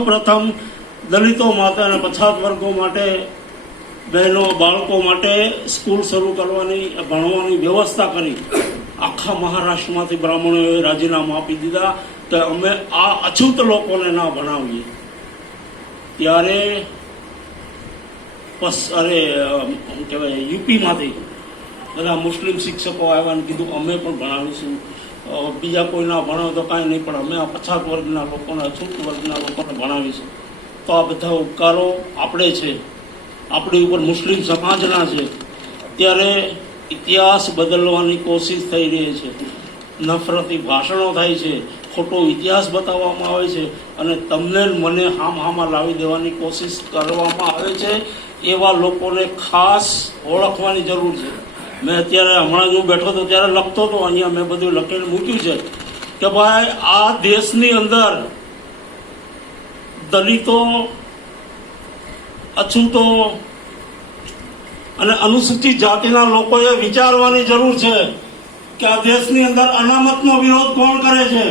પ્રથમ દલિતો માટે અને પછાત વર્ગો માટે બહેનો બાળકો માટે સ્કૂલ શરૂ કરવાની ભણવાની વ્યવસ્થા કરી આખા મહારાષ્ટ્રમાંથી બ્રાહ્મણોએ રાજીનામું આપી દીધા કે અમે આ અછૂત લોકોને ના ભણાવીએ। ત્યારે કહેવાય યુપીમાંથી બધા મુસ્લિમ શિક્ષકો આવ્યા અને કીધું અમે પણ ભણાવીશું, બીજા કોઈ ના ભણાવે તો કાંઈ નહીં, પણ અમે આ પછાત વર્ગના લોકોને અછૂત વર્ગના લોકોને ભણાવીશું। તો આ બધા ઉપકારો આપણે છે, આપણી ઉપર મુસ્લિમ સમાજના છે। ત્યારે ઇતિહાસ બદલવાની કોશિશ થઈ રહી છે, નફરતી ભાષણો થાય છે, ખોટો ઇતિહાસ બતાવવામાં આવે છે અને તમને મને હામાં લાવી દેવાની કોશિશ કરવામાં આવે છે। એવા લોકોને ખાસ ઓળખવાની જરૂર છે। મેં અત્યારે હમણાં જ હું બેઠો હતો ત્યારે લખતો હતો, અહીંયા મેં બધું લખીને મૂક્યું છે કે ભાઈ આ દેશની અંદર દલિતો, અછૂતો અને અનુસૂચિત જાતિના લોકોએ વિચારવાની જરૂર છે કે આ દેશની અંદર અનામતનો વિરોધ કોણ કરે છે।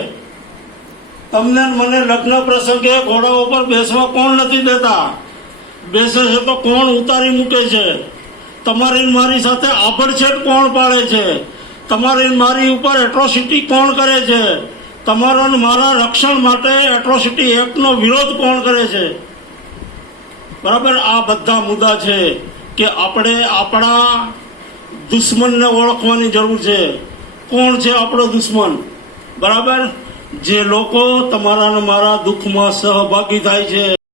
તમને મને લગ્ન પ્રસંગે ઘોડા ઉપર બેસવા કોણ નથી દેતા, બેસે છે તો કોણ ઉતારી મૂકે છે, તમારી મારી સાથે આભડછેડ કોણ પાડે છે, તમારી મારી ઉપર એટ્રોસિટી કોણ કરે છે, તમારા મારા રક્ષણ માટે એટ્રોસિટી એક્ટનો વિરોધ કોણ કરે છે। બરાબર, આ બધા મુદ્દા છે કે આપણે આપણા દુશ્મનને ઓળખવાની જરૂર છે। કોણ છે આપણો દુશ્મન? બરાબર, જે લોકો તમારા મારા દુઃખમાં સહભાગી થાય છે।